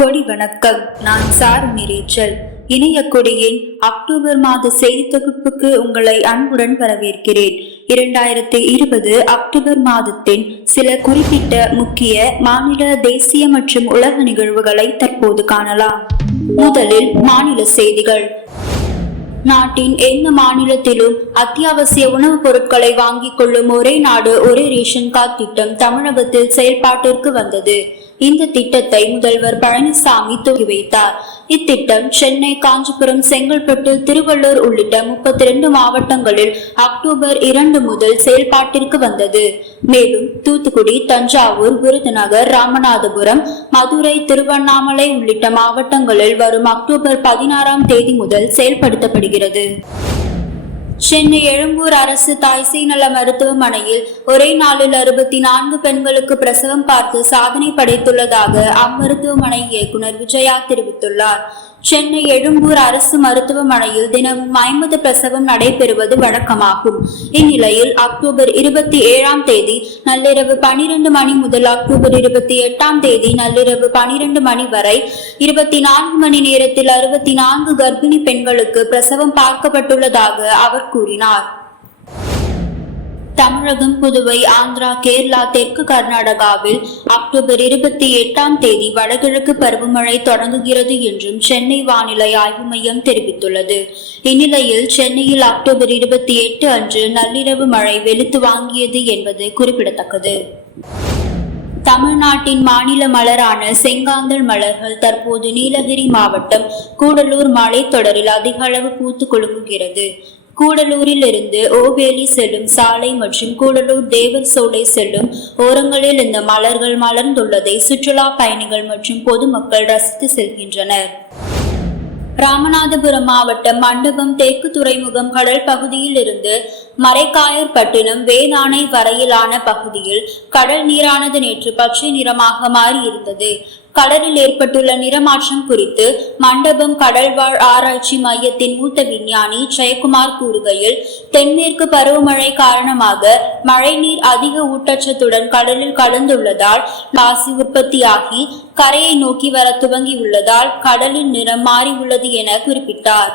கொடி வணக்கம். நான் சாருணி ரேச்சல். இணைய கொடியின் அக்டோபர் மாத செய்தி தொகுப்புக்கு உங்களை அன்புடன் வரவேற்கிறேன். 2020 அக்டோபர் மாதத்தின் சில குறிப்பிட்ட முக்கிய மாநில, தேசிய மற்றும் உலக நிகழ்வுகளை தற்போது காணலாம். முதலில் மாநில செய்திகள். நாட்டின் எந்த மாநிலத்திலும் அத்தியாவசிய உணவுப் பொருட்களை வாங்கிக் கொள்ளும் ஒரே நாடு ஒரே ரேஷன் கார்டு திட்டம் தமிழகத்தில் செயல்பாட்டிற்கு வந்தது. இந்த திட்டத்தை முதல்வர் பழனிசாமி துவக்கி வைத்தார். இத்திட்டம் சென்னை, காஞ்சிபுரம், செங்கல்பட்டு, திருவள்ளூர் உள்ளிட்ட 32 மாவட்டங்களில் அக்டோபர் 2 முதல் செயல்பாட்டிற்கு வந்தது. மேலும் தூத்துக்குடி, தஞ்சாவூர், விருதுநகர், ராமநாதபுரம், மதுரை, திருவண்ணாமலை உள்ளிட்ட மாவட்டங்களில் வரும் அக்டோபர் 16ஆம் தேதி முதல் செயல்படுத்தப்படுகிறது. சென்னை எழும்பூர் அரசு தாய்சேய் நல மருத்துவமனையில் ஒரே நாளில் 64 பெண்களுக்கு பிரசவம் பார்த்து சாதனை படைத்துள்ளதாக அம்மருத்துவமனை இயக்குனர் விஜயா தெரிவித்துள்ளார். சென்னை எழும்பூர் அரசு மருத்துவமனையில் தினமும் 50 பிரசவம் நடைபெறுவது வழக்கமாகும். இந்நிலையில் அக்டோபர் 27ஆம் தேதி நள்ளிரவு 12 மணி முதல் அக்டோபர் 28ஆம் தேதி நள்ளிரவு 12 மணி வரை 24 மணி நேரத்தில் 64 கர்ப்பிணி பெண்களுக்கு பிரசவம் பார்க்கப்பட்டுள்ளதாக அவர் கூறினார். தமிழகம், புதுவை, ஆந்திரா, கேரளா, தெற்கு கர்நாடகாவில் அக்டோபர் 28ஆம் தேதி வடகிழக்கு பருவமழை தொடங்குகிறது என்றும் சென்னை வானிலை ஆய்வு மையம் தெரிவித்துள்ளது. இந்நிலையில் சென்னையில் அக்டோபர் 28 அன்று நள்ளிரவு மழை வெளுத்து வாங்கியது என்பது குறிப்பிடத்தக்கது. தமிழ்நாட்டின் மாநில மலரான செங்காந்தள் மலர்கள் தற்போது நீலகிரி மாவட்டம் கூடலூர் மலைத்தொடரில் அதிக அளவு பூத்து குலுங்குகிறது. கூடலூரில் இருந்து ஓவேலி செல்லும் சாலை மற்றும் கூடலூர் தேவர் சோலை செல்லும் ஓரங்களில் இந்த மலர்கள் மலர்ந்துள்ளதை சுற்றுலா பயணிகள் மற்றும் பொதுமக்கள் ரசித்து செல்கின்றனர். ராமநாதபுரம் மாவட்டம் மண்டபம் தெற்கு துறைமுகம் கடல் பகுதியில் இருந்து மரைக்காயர்பட்டினம் வேதாணை வரையிலான பகுதியில் கடல் நீரானது நேற்று பச்சை நிறமாக மாறியிருந்தது. கடலில் ஏற்பட்டுள்ள நிறமாற்றம் குறித்து மண்டபம் கடல்வாழ் ஆராய்ச்சி மையத்தின் மூத்த விஞ்ஞானி ஜெயக்குமார் கூறுகையில், தென்மேற்கு பருவமழை காரணமாக மழைநீர் அதிக ஊட்டச்சத்துடன் கடலில் கலந்துள்ளதால் பாசி உற்பத்தியாகி கரையை நோக்கி வர துவங்கியுள்ளதால் கடலின் நிறம் மாறியுள்ளது என குறிப்பிட்டார்.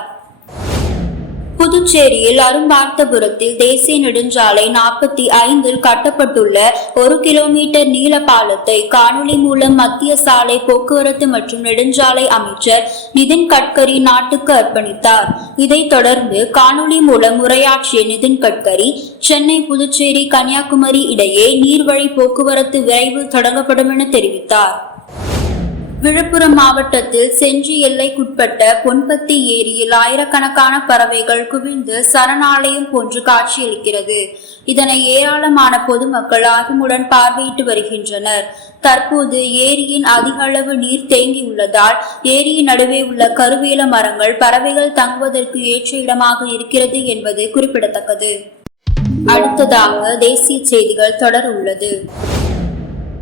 புதுச்சேரியில் அரும்பார்த்தபுரத்தில் தேசிய நெடுஞ்சாலை 45 கட்டப்பட்டுள்ள 1 கிலோமீட்டர் நீள பாலத்தை காணொலி மூலம் மத்திய சாலை போக்குவரத்து மற்றும் நெடுஞ்சாலை அமைச்சர் நிதின் கட்கரி நாட்டுக்கு அர்ப்பணித்தார். இதைத் தொடர்ந்து காணொலி மூலம் உரையாற்றிய நிதின் கட்கரி, சென்னை, புதுச்சேரி, கன்னியாகுமரி இடையே நீர்வழி போக்குவரத்து விரைவில் தொடங்கப்படும் என தெரிவித்தார். விழுப்புரம் மாவட்டத்தில் செஞ்சி எல்லைக்குட்பட்ட பொன்பத்தி ஏரியில் ஆயிரக்கணக்கான பறவைகள் குவிந்து சரணாலயம் போன்று காட்சியளிக்கிறது. இதனை ஏராளமான பொதுமக்கள் ஆர்வமுடன் பார்வையிட்டு வருகின்றனர். தற்போது ஏரியின் அதிக அளவு நீர் தேங்கியுள்ளதால் ஏரியின் நடுவே உள்ள கருவேல மரங்கள் பறவைகள் தங்குவதற்கு ஏற்ற இடமாக இருக்கிறது என்பது குறிப்பிடத்தக்கது. அடுத்ததாக தேசிய செய்திகள் தொடர உள்ளது.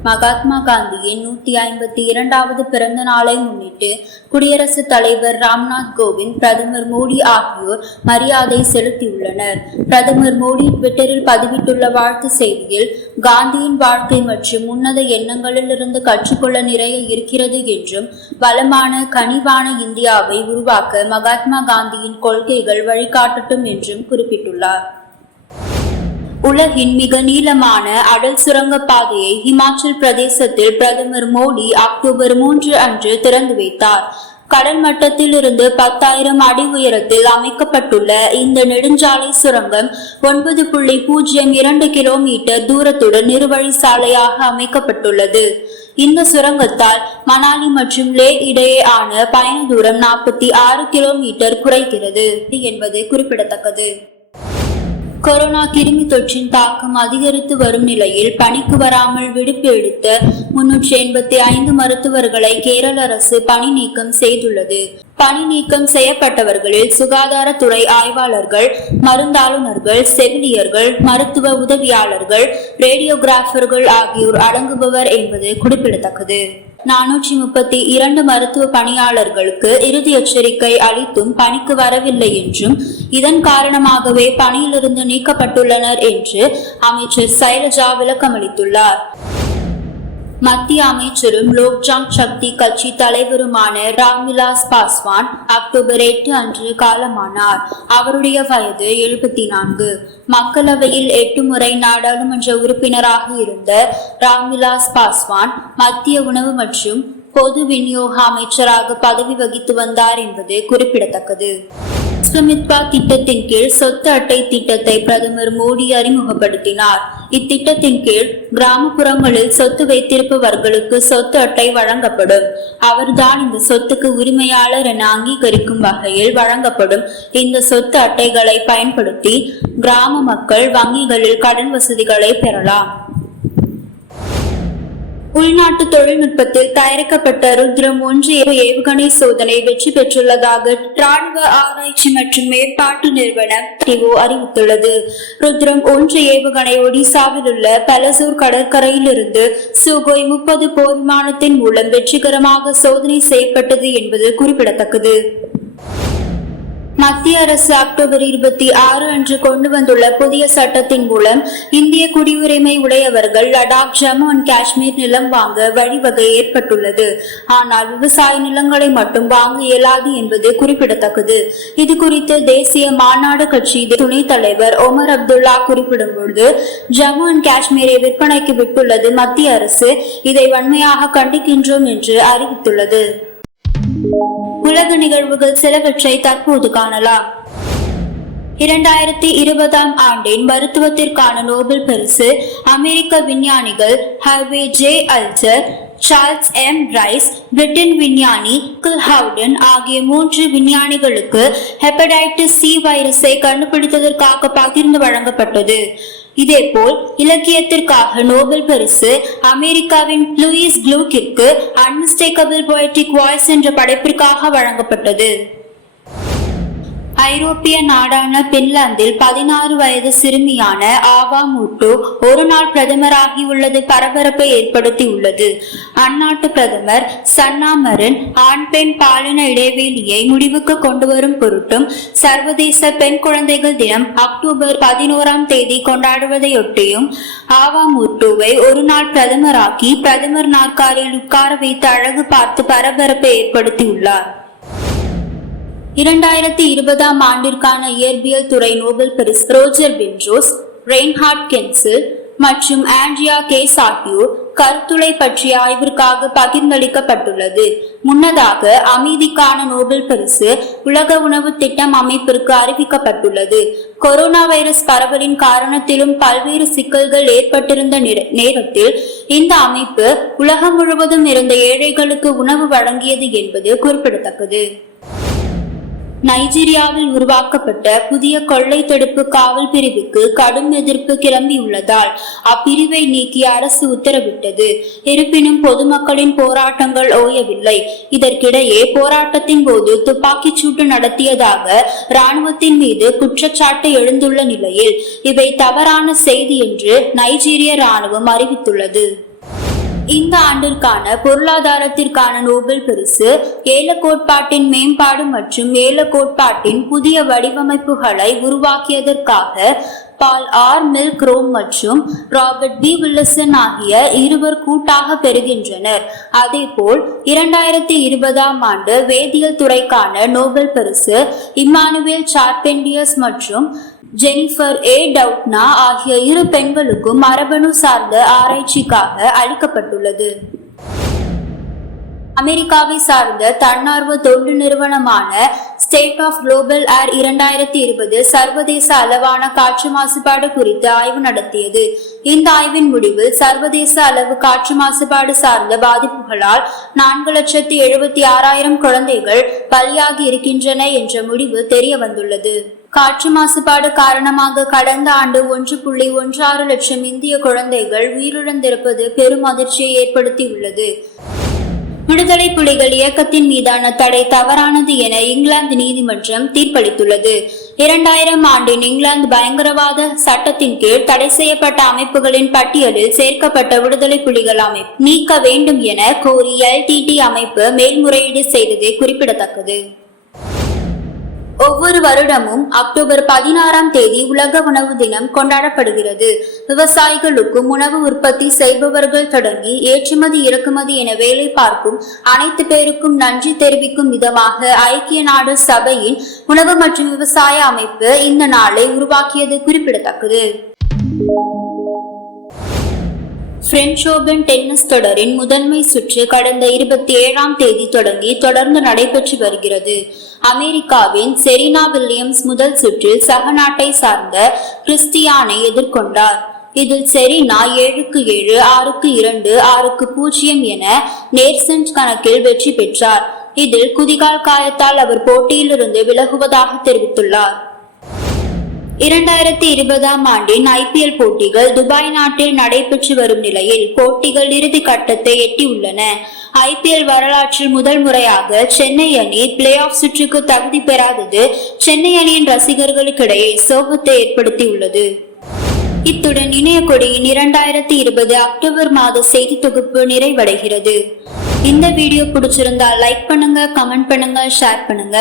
மகாத்மா காந்தியின் 152வது பிறந்த நாளை முன்னிட்டு குடியரசுத் தலைவர் ராம்நாத் கோவிந்த், பிரதமர் மோடி ஆகியோர் மரியாதை செலுத்தியுள்ளனர். பிரதமர் மோடி ட்விட்டரில் பதிவிட்டுள்ள வாழ்த்து செய்தியில், காந்தியின் வாழ்க்கை மற்றும் உன்னத எண்ணங்களிலிருந்து கற்றுக்கொள்ள நிறைய இருக்கிறது என்றும், வளமான கனிவான இந்தியாவை உருவாக்க மகாத்மா காந்தியின் கொள்கைகள் வழிகாட்டட்டும் என்றும் குறிப்பிட்டுள்ளார். உலகின் மிக நீளமான அடல் சுரங்க பாதையை இமாச்சல் பிரதேசத்தில் பிரதமர் மோடி அக்டோபர் 3 அன்று திறந்து வைத்தார். கடல் மட்டத்தில் இருந்து 10,000 அடி உயரத்தில் அமைக்கப்பட்டுள்ள இந்த நெடுஞ்சாலை சுரங்கம் 9.02 கிலோமீட்டர் தூரத்துடன் இருவழி சாலையாக அமைக்கப்பட்டுள்ளது. இந்த சுரங்கத்தால் மணாலி மற்றும் லே இடையேயான பயண தூரம் 46 கிலோமீட்டர் குறைகிறது என்பது குறிப்பிடத்தக்கது. கொரோனா கிருமி தொற்றின் தாக்கம் அதிகரித்து வரும் நிலையில் பணிக்கு வராமல் விடுப்பு எடுத்த 385 மருத்துவர்களை கேரள அரசு பணி நீக்கம் செய்துள்ளது. பணி நீக்கம் செய்யப்பட்டவர்களில் சுகாதாரத்துறை ஆய்வாளர்கள், மருந்தாளுநர்கள், செவிலியர்கள், மருத்துவ உதவியாளர்கள், ரேடியோகிராபர்கள் ஆகியோர் அடங்குபவர் என்பது குறிப்பிடத்தக்கது. 432 மருத்துவ பணியாளர்களுக்கு இறுதி எச்சரிக்கை அளித்தும் பணிக்கு வரவில்லை என்றும், இதன் காரணமாகவே பணியிலிருந்து நீக்கப்பட்டுள்ளனர் என்று அமைச்சர் சைலஜா விளக்கமளித்துள்ளார். மத்திய அமைச்சரும் லோக் ஜன் சக்தி கட்சி தலைவருமான ராம்விலாஸ் பாஸ்வான் அக்டோபர் 8 அன்று காலமானார். அவருடைய வயது 74. மக்களவையில் 8 முறை நாடாளுமன்ற உறுப்பினராக இருந்த ராம்விலாஸ் பாஸ்வான் மத்திய உணவு மற்றும் பொது விநியோக அமைச்சராக பதவி வகித்து வந்தார் என்பது குறிப்பிடத்தக்கது. ஸ்வமித்வா திட்டத்தின் கீழ் சொத்து அட்டை திட்டத்தை பிரதமர் மோடி அறிமுகப்படுத்தினார். இத்திட்டத்தின் கீழ் கிராமப்புறங்களில் சொத்து வைத்திருப்பவர்களுக்கு சொத்து அட்டை வழங்கப்படும். அவர்தான் இந்த சொத்துக்கு உரிமையாளர் என அங்கீகரிக்கும் வகையில் வழங்கப்படும். இந்த சொத்து அட்டைகளை பயன்படுத்தி கிராம மக்கள் வங்கிகளில் கடன் வசதிகளை பெறலாம். உள்நாட்டு தொழில்நுட்பத்தில் தயாரிக்கப்பட்ட ருத்ரம் 1 ஏவுகணை சோதனை வெற்றி பெற்றுள்ளதாக ராணுவ ஆராய்ச்சி மற்றும் மேம்பாட்டு நிறுவனம் அறிவித்துள்ளது. ருத்ரம் 1 ஏவுகணை ஒடிசாவில் உள்ள பலசூர் கடற்கரையிலிருந்து சுகோய் 30 போர் விமானத்தின் மூலம் வெற்றிகரமாக சோதனை செய்யப்பட்டது என்பது குறிப்பிடத்தக்கது. மத்திய அரசு அக்டோபர் 26 அன்று கொண்டு வந்துள்ள புதிய சட்டத்தின் மூலம் இந்திய குடியுரிமை உடையவர்கள் லடாக், ஜம்மு அண்ட் காஷ்மீர் நிலம் வாங்க வழிவகை ஏற்பட்டுள்ளது. ஆனால் விவசாய நிலங்களை மட்டும் வாங்க இயலாது என்பது குறிப்பிடத்தக்கது. இது குறித்து தேசிய மாநாடு கட்சி துணைத் தலைவர் ஒமர் அப்துல்லா குறிப்பிடும்போது, ஜம்மு அண்ட் காஷ்மீரை விற்பனைக்கு விட்டுள்ளது மத்திய அரசு. இதை வன்மையாக கண்டிக்கின்றோம் என்று அறிவித்துள்ளது. உலக நிகழ்வுகள் சிலவற்றை தற்போது காணலாம். 2020 ஆண்டின் மருத்துவத்திற்கான நோபல் பரிசு அமெரிக்க விஞ்ஞானிகள் Harvey J அல்டர், Charles M rice, Britain விஞ்ஞானி கில் ஹவுடன் ஆகிய 3 விஞ்ஞானிகளுக்கு ஹெப்படைட்டிஸ் சி வைரஸை கண்டுபிடித்ததற்காக பகிர்ந்து வழங்கப்பட்டது. இதேபோல் இலக்கியத்திற்காக நோபல் பரிசு அமெரிக்காவின் லூயிஸ் க்ளூக்கிற்கு அன்மிஸ்டேக்கபிள் பொயட்டிக் வாய்ஸ் என்ற படைப்பிற்காக வழங்கப்பட்டது. ஐரோப்பிய நாடான பின்லாந்தில் 16 வயது சிறுமியான ஆவா மூட்டோ ஒரு நாள் பிரதமராகி உள்ளது பரபரப்பை ஏற்படுத்தி உள்ளது. அந்நாட்டு பிரதமர் சன்னா மரின் ஆண் பெண் பாலின இடைவெளியை முடிவுக்கு கொண்டு வரும் பொருட்டும் சர்வதேச பெண் குழந்தைகள் தினம் அக்டோபர் 11 கொண்டாடுவதையொட்டியும் ஆவா மூட்டோவை ஒரு நாள் பிரதமராக்கி பிரதமர் நாற்காலியில் உட்கார வைத்து அழகு பார்த்து பரபரப்பை ஏற்படுத்தியுள்ளார். 2020 ஆண்டிற்கான இயற்பியல் துறை நோபல் பரிசு ரோஜர் பென்ரோஸ், ரெயின்ஹார்ட் கென்சில் மற்றும் ஆண்ட்ரியா கேஸ் ஆகியோர் கருத்துளை பற்றிய ஆய்விற்காக பகிர்ந்தளிக்கப்பட்டுள்ளது. முன்னதாக அமைதிக்கான நோபல் பரிசு உலக உணவு திட்டம் அமைப்பிற்கு அறிவிக்கப்பட்டுள்ளது. கொரோனா வைரஸ் பரவலின் காரணத்திலும் பல்வேறு சிக்கல்கள் ஏற்பட்டிருந்த நேரத்தில் இந்த அமைப்பு உலகம் முழுவதும் இருந்த ஏழைகளுக்கு உணவு வழங்கியது என்பது குறிப்பிடத்தக்கது. நைஜீரியாவில் உருவாக்கப்பட்ட புதிய கொள்ளை தடுப்பு காவல் பிரிவுக்கு கடும் எதிர்ப்பு கிளம்பியுள்ளதால் அப்பிரிவை நீக்கி அரசு உத்தரவிட்டது. இருப்பினும் பொதுமக்களின் போராட்டங்கள் ஓயவில்லை. இதற்கிடையே போராட்டத்தின் போது துப்பாக்கிச் சூட்டு நடத்தியதாக இராணுவத்தின் மீது குற்றச்சாட்டு எழுந்துள்ள நிலையில் இவை தவறான செய்தி என்று நைஜீரிய இராணுவம் அறிவித்துள்ளது. இந்த ஆண்டிற்கான பொருளாதாரத்திற்கான நோபல் பரிசு ஏல கோட்பாட்டின் மேம்பாடு மற்றும் ஏல கோட்பாட்டின் புதிய வடிவமைப்புகளை உருவாக்கியதற்காக பால் ஆர் மில்க்ரோம் மற்றும் ராபர்ட் பி வில்லிசன் ஆகிய இருவர் கூட்டாக பெறுகின்றனர். அதேபோல் 2020 ஆண்டு வேதியியல் துறைக்கான நோபல் பரிசு இம்மானுவேல் சார்பெண்டியர்ஸ் மற்றும் ஜெனிஃபர் ஏ டவுட்னா ஆகிய 2 பெண்களுக்கும் மரபணு சார்ந்த ஆராய்ச்சிக்காக அளிக்கப்பட்டுள்ளது. அமெரிக்காவை சார்ந்த தன்னார்வ தொண்டு நிறுவனமான ஸ்டேட் ஆஃப் குளோபல் ஏர் 2020 சர்வதேச அளவான காற்று மாசுபாடு குறித்து ஆய்வு நடத்தியது. இந்த ஆய்வின் முடிவில் சர்வதேச அளவு காற்று மாசுபாடு சார்ந்த பாதிப்புகளால் 4,76,000 குழந்தைகள் பலியாகி இருக்கின்றன என்ற முடிவு தெரிய வந்துள்ளது. காற்று மாசுபாடு காரணமாக கடந்த ஆண்டு 1.16 லட்சம் இந்திய குழந்தைகள் உயிரிழந்திருப்பது பெரும் அதிர்ச்சியை ஏற்படுத்தியுள்ளது. விடுதலை புலிகள் இயக்கத்தின் மீதான தடை தவறானது என இங்கிலாந்து நீதிமன்றம் தீர்ப்பளித்துள்ளது. 2000 ஆண்டின் இங்கிலாந்து பயங்கரவாத சட்டத்தின் கீழ் தடை செய்யப்பட்ட அமைப்புகளின் பட்டியலில் சேர்க்கப்பட்ட விடுதலை புலிகள் அமைப்பு நீக்க வேண்டும் என கோரி LTT அமைப்பு மேல்முறையீடு செய்தது குறிப்பிடத்தக்கது. ஒவ்வொரு வருடமும் அக்டோபர் 16ஆம் தேதி உலக உணவு தினம் கொண்டாடப்படுகிறது. விவசாயிகளுக்கும் உணவு உற்பத்தி செய்பவர்கள் தொடங்கி ஏற்றுமதி இறக்குமதி என வேலை பார்க்கும் அனைத்து பேருக்கும் நன்றி தெரிவிக்கும் விதமாக ஐக்கிய நாடு சபையின் உணவு மற்றும் விவசாய அமைப்பு இந்த நாளை உருவாக்கியது குறிப்பிடத்தக்கது. பிரெஞ்சு ஓபன் டென்னிஸ் தொடரின் முதன்மை சுற்று கடந்த 27ஆம் தேதி தொடங்கி தொடர்ந்து நடைபெற்று வருகிறது. அமெரிக்காவின் செரீனா வில்லியம்ஸ் முதல் சுற்றில் சக நாட்டை சார்ந்த கிறிஸ்டியானை எதிர்கொண்டார். இதில் செரீனா 7-7, 6-2, 6-0 என நேர்செட் கணக்கில் வெற்றி பெற்றார். இதில் குதிகால் காயத்தால் அவர் போட்டியிலிருந்து விலகுவதாக தெரிவித்துள்ளார். 2020ஆம் ஆண்டின் IPL போட்டிகள் துபாய் நாட்டில் நடைபெற்று வரும் நிலையில் போட்டிகள் இறுதி கட்டத்தை எட்டியுள்ளன. IPL வரலாற்றில் முதல் முறையாக சென்னை அணி பிளே ஆஃப் சுற்றுக்கு தகுதி பெறாதது சென்னை அணியின் ரசிகர்களுக்கிடையே சோகத்தை ஏற்படுத்தியுள்ளது. இத்துடன் இணையக்கொடியின் 2020 அக்டோபர் மாத செய்தி தொகுப்பு நிறைவடைகிறது. இந்த வீடியோ பிடிச்சிருந்தா லைக் பண்ணுங்க, கமெண்ட் பண்ணுங்க, ஷேர் பண்ணுங்க.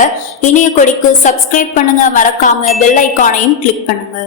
இணையக்கொடிக்கு சப்ஸ்கிரைப் பண்ணுங்க, மறக்காம பெல் ஐகானையும் கிளிக் பண்ணுங்க.